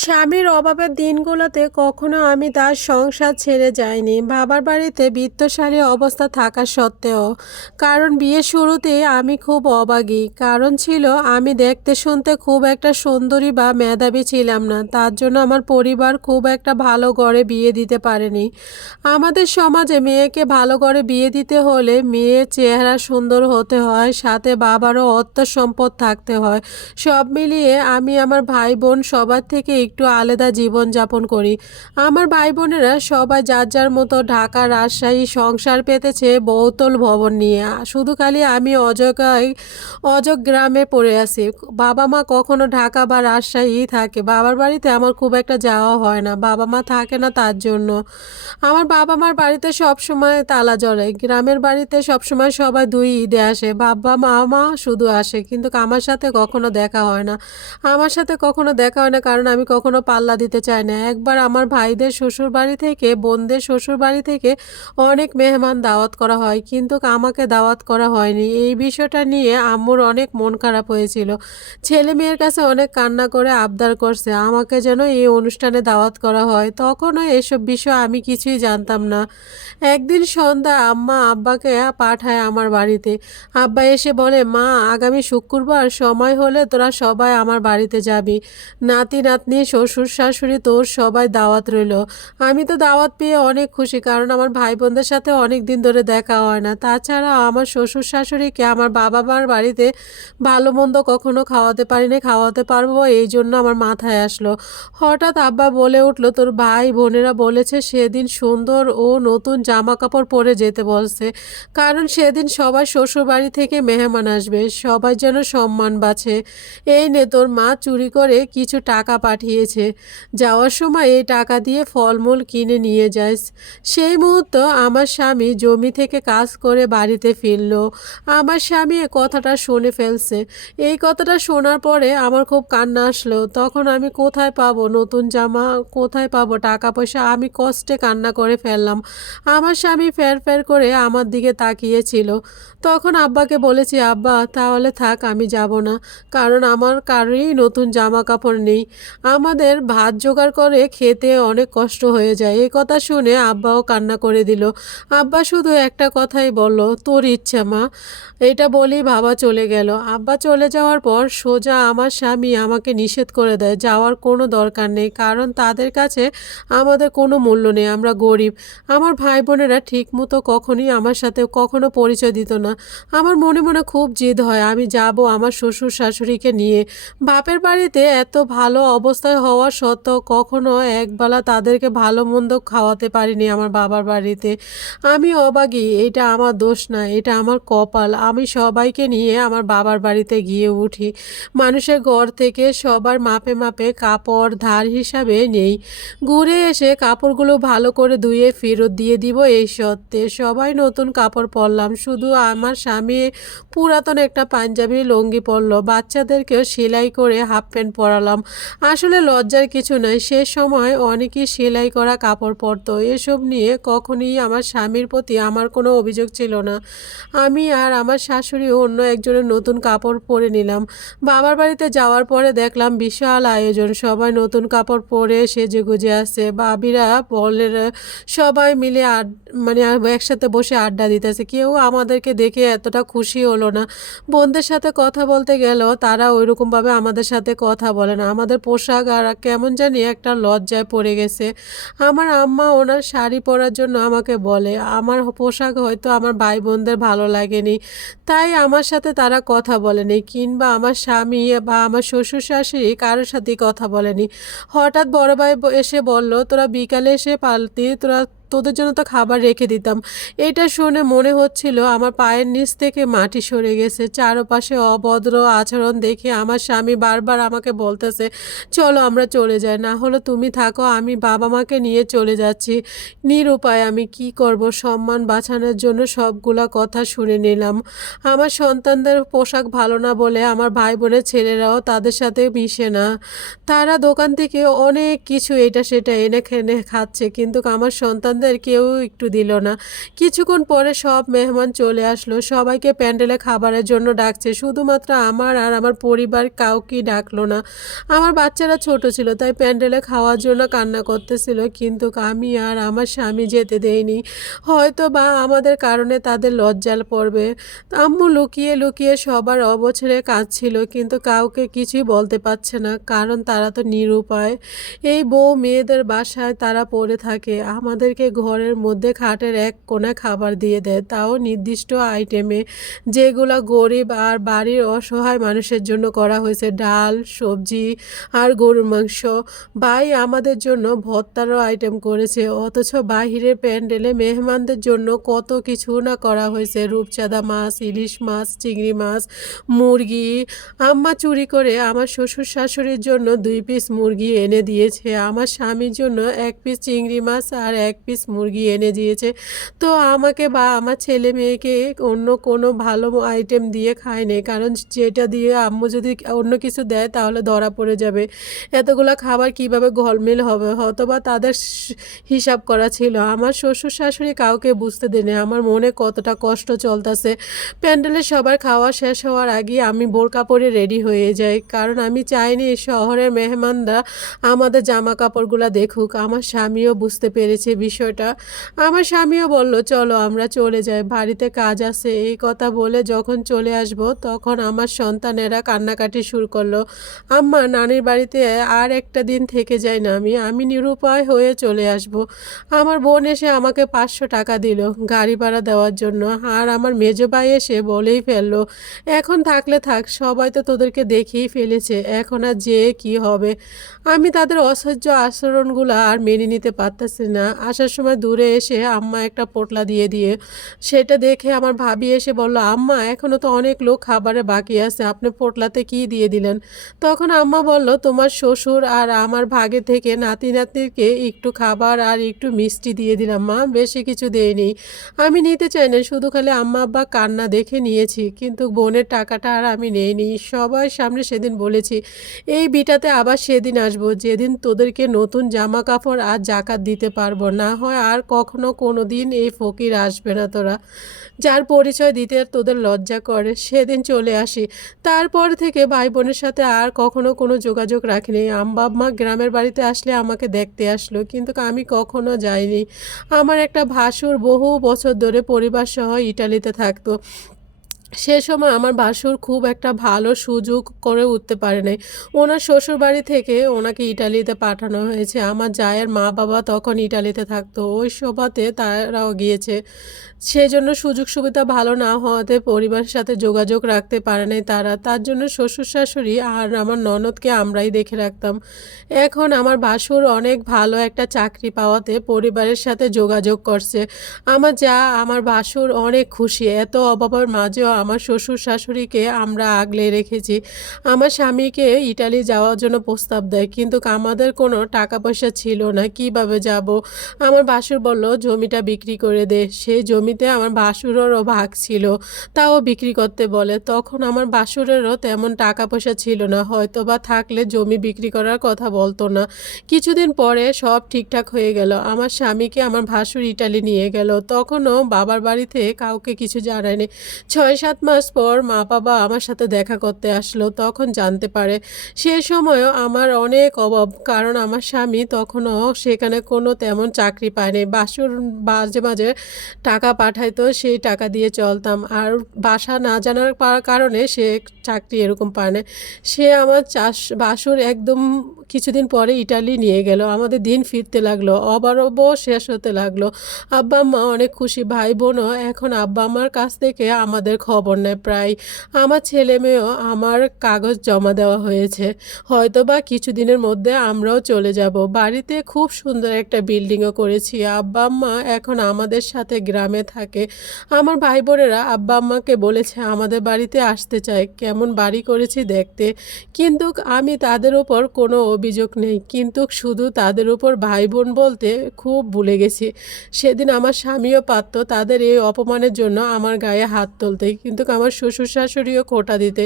স্বামীর অভাবের দিনগুলোতে কখনো আমি তার সংসার ছেড়ে যাইনি। বাবার বাড়িতে বিত্তশালী অবস্থা থাকা সত্ত্বেও, কারণ বিয়ের শুরুতে আমি খুব অবাগী। কারণ ছিল, আমি দেখতে শুনতে খুব একটা সুন্দরী বা মেধাবী ছিলাম না। তার জন্য আমার পরিবার খুব একটা ভালো ঘরে বিয়ে দিতে পারেনি। আমাদের সমাজে মেয়েকে ভালো করে বিয়ে দিতে হলে মেয়ের চেহারা সুন্দর হতে হয়, সাথে বাবারও অর্থ সম্পদ থাকতে হয়। সব মিলিয়ে আমি আমার ভাই বোন সবার থেকে একটু আলাদা জীবন যাপন করি। আমার ভাই বোনেরা সবাই যার যার মতো ঢাকা রাজশাহী সংসার পেতেছে বহুতল ভবন নিয়ে। শুধু খালি আমি অজগায় অজগ গ্রামে পড়ে আছি। বাবা মা কখনো ঢাকা বা রাজশাহী থাকে। বাবার বাড়িতে আমার খুব একটা যাওয়া হয় না। বাবা মা থাকে না তার জন্য। আমার বাবা মার বাড়িতে সব সময় তালা জ্বলে। গ্রামের বাড়িতে সব সময় সবাই দুই ঈদে আসে। বাবা মা মা শুধু আসে। কিন্তু আমার সাথে কখনো দেখা হয় না। আমার সাথে কখনো দেখা হয় না কারণ আমি কখনো পাল্লা দিতে চায় না। একবার আমার ভাইদের শ্বশুর বাড়ি থেকে, বোনদের শ্বশুর বাড়ি থেকে অনেক মেহমান দাওয়াত করা হয়, কিন্তু আমাকে দাওয়াত করা হয়নি। এই বিষয়টা নিয়ে আম্মুর অনেক মন খারাপ হয়েছিল। ছেলে মেয়ের কাছে অনেক কান্না করে আবদার করছে, আমাকে যেন এই অনুষ্ঠানে দাওয়াত করা হয়। তখনও এসব বিষয় আমি কিছুই জানতাম না। একদিন সন্ধ্যা আম্মা আব্বাকে পাঠায় আমার বাড়িতে। আব্বা এসে বলে, মা, আগামী শুক্রবার সময় হলে তোরা সবাই আমার বাড়িতে যাবি। নাতি নাতনি শ্বশুর শাশুড়ি তোর সবাই দাওয়াত রইল। আমি তো দাওয়াত পেয়ে অনেক খুশি, কারণ আমার ভাই বোনদের সাথে অনেক দিন ধরে দেখা হয় না। তাছাড়া আমার শ্বশুর শাশুড়িকে আমার বাবা মার বাড়িতে ভালো মন্দ কখনো খাওয়াতে পারি পারিনি, খাওয়াতে পারব, এই জন্য আমার মাথায় আসলো। হঠাৎ আব্বা বলে উঠল, তোর ভাই বোনেরা বলেছে সেদিন সুন্দর ও নতুন জামা কাপড় পরে যেতে বলছে। কারণ সেদিন সবাই শ্বশুর বাড়ি থেকে মেহমান আসবে, সবাই যেন সম্মান বাছে। এই নে, তোর মা চুরি করে কিছু টাকা পাঠিয়েছে যাওয়ার সময় এই টাকা দিয়ে ফলমূল কিনে নিয়ে যাস সেই মুহূর্ত আমার স্বামী জমি থেকে কাজ করে বাড়িতে ফিরল। আমার স্বামী এ কথাটা শুনে ফেলছে। এই কথাটা শোনার পরে আমার খুব কান্না আসলো। তখন আমি কোথায় পাবো নতুন জামা? কোথায় পাবো টাকা পয়সা? আমি কষ্টে কান্না করে ফেললাম। আমার স্বামী ফের ফের করে আমার দিকে তাকিয়েছিল। তখন আব্বাকে বলেছি, আব্বা, তাহলে থাক, আমি যাব না। কারণ আমার কারোরই নতুন জামা কাপড় নেই আমাদের ভাত জোগাড় করে খেতে অনেক কষ্ট হয়ে যায়। এই কথা শুনে আব্বাও কান্না করে দিল। আব্বা শুধু একটা কথাই বলল, তোর ইচ্ছা, মা। এটা বলি বাবা চলে গেল। আব্বা চলে যাওয়ার পর সোজা আমার স্বামী আমাকে নিষেধ করে দেয়, যাওয়ার কোনো দরকার নেই, কারণ তাদের কাছে আমাদের কোনো মূল্য নেই, আমরা গরিব। আমার ভাই বোনেরা ঠিক মতো কখনই আমার সাথে কখনো পরিচয় দিত না। আমার মনে মনে খুব জিদ হয়, আমি যাব আমার শ্বশুর শাশুড়িকে নিয়ে। বাপের বাড়িতে এত ভালো অবস্থায় হওয়া সত্ত্বেও কখনো একবেলা তাদেরকে ভালো মন্দ খাওয়াতে পারিনি আমার বাবার বাড়িতে। আমি অবাগী এটা আমার দোষ না, এটা আমার কপাল। আমি সবাইকে নিয়ে আমার বাবার বাড়িতে গিয়ে উঠি। মানুষের ঘর থেকে সবার মাপে মাপে কাপড়, ধার হিসাবে নেই। ঘুরে এসে কাপড়গুলো ভালো করে ধুয়ে ফেরত দিয়ে দিব এই সত্ত্বে। সবাই নতুন কাপড় পরলাম। শুধু আমার স্বামী পুরাতন একটা পাঞ্জাবি লুঙ্গি পরলো। বাচ্চাদেরকেও সেলাই করে হাফ প্যান্ট পরালাম। আসলে লজ্জার কিছু নয় সে সময় অনেকেই সেলাই করা, কাপড় পরতো। এসব নিয়ে কখনই আমার স্বামীর প্রতি আমার কোনো অভিযোগ ছিল না। আমি আর আমার শাশুড়ি অন্য একজনের নতুন কাপড় পরে নিলাম। বাবার বাড়িতে যাওয়ার পরে দেখলাম বিশাল আয়োজন। সবাই নতুন কাপড় পরে সেজে গুজে আসছে। বাবিরা বলের সবাই মিলে আড মানে একসাথে বসে আড্ডা দিতেছে। কেউ আমাদেরকে দেখে এতটা খুশি হলো না। বোনদের সাথে কথা বলতে গেলেও তারা ওইরকমভাবে আমাদের সাথে কথা বলে না। আমাদের পোশাক কেমন জানি একটা লজ্জায় পড়ে গেছে। আমার আম্মা ওনার শাড়ি পরার জন্য আমাকে বলে, আমার পোশাক হয়তো আমার ভাই বোনদের ভালো লাগেনি। তাই আমার সাথে তারা কথা বলেনি, কিংবা আমার স্বামী বা আমার শ্বশুর শাশুড়ি কারোর সাথেই কথা বলেনি। হঠাৎ বড় ভাই এসে বলল, তোরা বিকালে এসে পালতি, তোরা তোদের জন্য তো খাবার রেখে দিতাম। এটা শুনে মনে হচ্ছিল আমার পায়ের নিচ থেকে মাটি সরে গেছে। চারপাশে অভদ্র আচরণ দেখে আমার স্বামী বারবার আমাকে বলতেছে, চলো আমরা চলে যাই, না হলে তুমি থাকো, আমি বাবা মাকে নিয়ে চলে যাচ্ছি। নিরুপায় আমি কি করব? সম্মান বাঁচানোর জন্য সবগুলা কথা শুনে নিলাম। আমার সন্তানদের পোশাক ভালো না বলে আমার ভাই বোনের ছেলেরাও তাদের সাথে মিশে না। তারা দোকান থেকে অনেক কিছু এটা সেটা এনে খেনে খাচ্ছে, কিন্তু আমার সন্তানদের মেহমানদের কেউ একটু দিল না। কিছুক্ষণ পরে সব মেহমান চলে আসলো। সবাইকে প্যান্ডেলে খাবারের জন্য ডাকছে। শুধুমাত্র আমার আর আমার পরিবার কাউকেই ডাকলো না। আমার বাচ্চারা ছোট ছিল, তাই প্যান্ডেলে খাওয়ার জন্য কান্না করতেছিল। কিন্তু আমি আর আমার স্বামী যেতে দেয়নি হয়তো বা আমাদের কারণে তাদের লজ্জাল পড়বে। আম্মু লুকিয়ে লুকিয়ে সবার অবছরে কাঁদছিল, কিন্তু কাউকে কিছুই বলতে পারছে না, কারণ তারা তো নিরুপায়। এই বউ মেয়েদের বাসায় তারা পড়ে থাকে। আমাদেরকে ঘরের মধ্যে খাটের এক কোণে খাবার দিয়ে দেয়। তাও নির্দিষ্ট আইটেমে যেগুলো গরিব আর বাড়ির অসহায় মানুষের জন্য করা হয়েছে। ডাল, সবজি আর গরুর মাংস। ভাই আমাদের জন্য ভর্তারও আইটেম করেছে। অথচ বাহিরের প্যান্ডেলে মেহমানদের জন্য কত কিছু না করা হয়েছে। রূপচাঁদা মাছ, ইলিশ মাছ, চিংড়ি মাছ, মুরগি। আম্মা চুরি করে আমার শ্বশুর শাশুড়ির জন্য দুই পিস মুরগি এনে দিয়েছে। আমার স্বামীর জন্য এক পিস চিংড়ি মাছ আর এক পিস মুরগি এনে দিয়েছে। তো আমাকে বা আমার ছেলে মেয়েকে অন্য কোনো ভালো আইটেম দিয়ে খায়নি। কারণ যেটা দিয়ে আম্মু যদি অন্য কিছু দেয়, তাহলে ধরা পড়ে যাবে। এতগুলো খাবার কীভাবে ঘলমিল হবে? হয়তো বা তাদের হিসাব করা ছিল। আমার শ্বশুর শাশুড়ি কাউকে বুঝতে দেয়নি। আমার মনে কতটা কষ্ট চলতেছে। প্যান্ডেলে সবার খাওয়া শেষ হওয়ার আগে আমি বোরকা পরে রেডি হয়ে যাই। কারণ আমি চাইনি শহরের মেহমানরা আমাদের জামা কাপড়গুলো দেখুক। আমার স্বামীও বুঝতে পেরেছে বিষয়টা। আমার স্বামীও বলল, চলো আমরা চলে যাই, বাড়িতে কাজ আছে। এই কথা বলে যখন চলে আসব, তখন আমার সন্তানেরা কান্নাকাটি শুরু করল। আম্মা, নানির বাড়িতে আর একটা দিন থেকে যাই না আমি আমি নিরুপায় হয়ে চলে আসব। আমার বোন এসে আমাকে পাঁচশো টাকা দিল গাড়ি ভাড়া দেওয়ার জন্য। আর আমার মেজো ভাই এসে বলেই ফেলল, এখন থাকলে থাক, সবাই তো তোদেরকে দেখেই ফেলেছে, এখন আর যে কি হবে? আমি তাদের অসহ্য আচরণগুলো আর মেনে নিতে পারতেছি না। আসার সময় দূরে এসে আম্মা একটা পোটলা দিয়ে দিয়ে সেটা দেখে আমার ভাবি এসে বলল, আম্মা এখনও তো অনেক লোক খাবারে বাকি আছে, আপনি পোটলাতে কি দিয়ে দিলেন? তখন আম্মা বলল, তোমার শ্বশুর আর আমার ভাগে থেকে নাতি নাতনিকে একটু খাবার আর একটু মিষ্টি দিয়ে দিলাম, মা, বেশি কিছু দেয়নি। আমি নিতে চাই না, শুধু খালি আম্মা, আব্বা কান্না দেখে নিয়েছি, কিন্তু বোনের টাকাটা আর আমি নেইনি। সবার সামনে সেদিন বলেছি, এই বিটাতে আবার সেদিন আসব, যেদিন তোদেরকে নতুন জামা কাপড় আর জাকাত দিতে পারব, না হয় আর কখনো কোনো দিন এই ফকির আসবে না তোরা। যার পরিচয় দিতে তোদের লজ্জা করে, সেদিন চলে আসি। তারপর থেকে ভাই বোনের সাথে আর কখনো কোনো যোগাযোগ রাখিনি। আমবাব মা গ্রামের বাড়িতে আসলে আমাকে দেখতে আসলো, কিন্তু আমি কখনো যাইনি। আমার একটা ভাসুর বহু বছর ধরে পরিবার সহ ইটালিতে থাকতো। সে সময় আমার ভাসুর খুব একটা ভালো সুযোগ করে উঠতে পারে নাই। ওনার শ্বশুর বাড়ি থেকে ওনাকে ইটালিতে পাঠানো হয়েছে। আমার জায়ের মা বাবা তখন ইটালিতে থাকতো। ওই সভাতে তারাও গিয়েছে। সেজন্য সুযোগ সুবিধা ভালো না হওয়াতে পরিবারের সাথে যোগাযোগ রাখতে পারে নাই তারা। তার জন্য শ্বশুর শাশুড়ি আর আমার ননদকে আমরাই দেখে রাখতাম। এখন আমার ভাসুর অনেক ভালো একটা চাকরি পাওয়াতে পরিবারের সাথে যোগাযোগ করছে। আমার যা, আমার ভাসুর অনেক খুশি। এত অভাবের মাঝেও আমার শ্বশুর শাশুড়িকে আমরা আগলে রেখেছি। আমার স্বামীকে ইটালি যাওয়ার জন্য প্রস্তাব দেয়, কিন্তু আমাদের কোনো টাকা পয়সা ছিল না, কীভাবে যাব? আমার বাসুর বলল, জমিটা বিক্রি করে দে। সেই জমিতে আমার ভাসুরেরও ভাগ ছিল, তাও বিক্রি করতে বলে। তখন আমার বাসুরেরও তেমন টাকা পয়সা ছিল না হয়তো বা থাকলে জমি বিক্রি করার কথা বলতো না। কিছুদিন পরে সব ঠিকঠাক হয়ে গেল। আমার স্বামীকে আমার ভাসুর ইটালি নিয়ে গেল। তখনও বাবার বাড়িতে কাউকে কিছু জানায়নি। ছয় মাস পর মা বাবা আমার সাথে দেখা করতে আসলো, তখন জানতে পারে সে সময়ও আমার অনেক অভাব, কারণ আমার স্বামী তখনও সেখানে কোনো তেমন চাকরি পায়নি। বাসুর মাঝে মাঝে টাকা পাঠাইতো, সেই টাকা দিয়ে চলতাম। আর বাসা না জানার কারণে সে চাকরি এরকম পায় না সে আমার চাষ, বাসুর একদম কিছুদিন পরে ইটালি নিয়ে গেল। আমাদের দিন ফিরতে লাগল অবারব শেষ হতে লাগল। আব্বা আম্মা অনেক খুশি ভাই বোনও এখন আব্বা আমার কাছ থেকে আমাদের খবর নেয়। প্রায় আমার ছেলে মেয়েও আমার কাগজ জমা দেওয়া হয়েছে। হয়তো বা কিছুদিনের মধ্যে আমরাও চলে যাব। বাড়িতে খুব সুন্দর একটা বিল্ডিংও করেছি। আব্বা আম্মা এখন আমাদের সাথে গ্রামে থাকে। আমার ভাই বোনেরা আব্বা আম্মাকে বলেছে, আমাদের বাড়িতে আসতে চায় কেমন বাড়ি করেছি দেখতে। কিন্তু আমি তাদের উপর কোনো অভিযোগ নেই। কিন্তু শুধু তাদের উপর ভাই বোন বলতে খুব ভুলে গেছি। সেদিন আমার স্বামীও পারত তাদের এই অপমানের জন্য আমার গায়ে হাত তুলতে। কিন্তু আমার শ্বশুর শাশুড়িও খোটা দিতে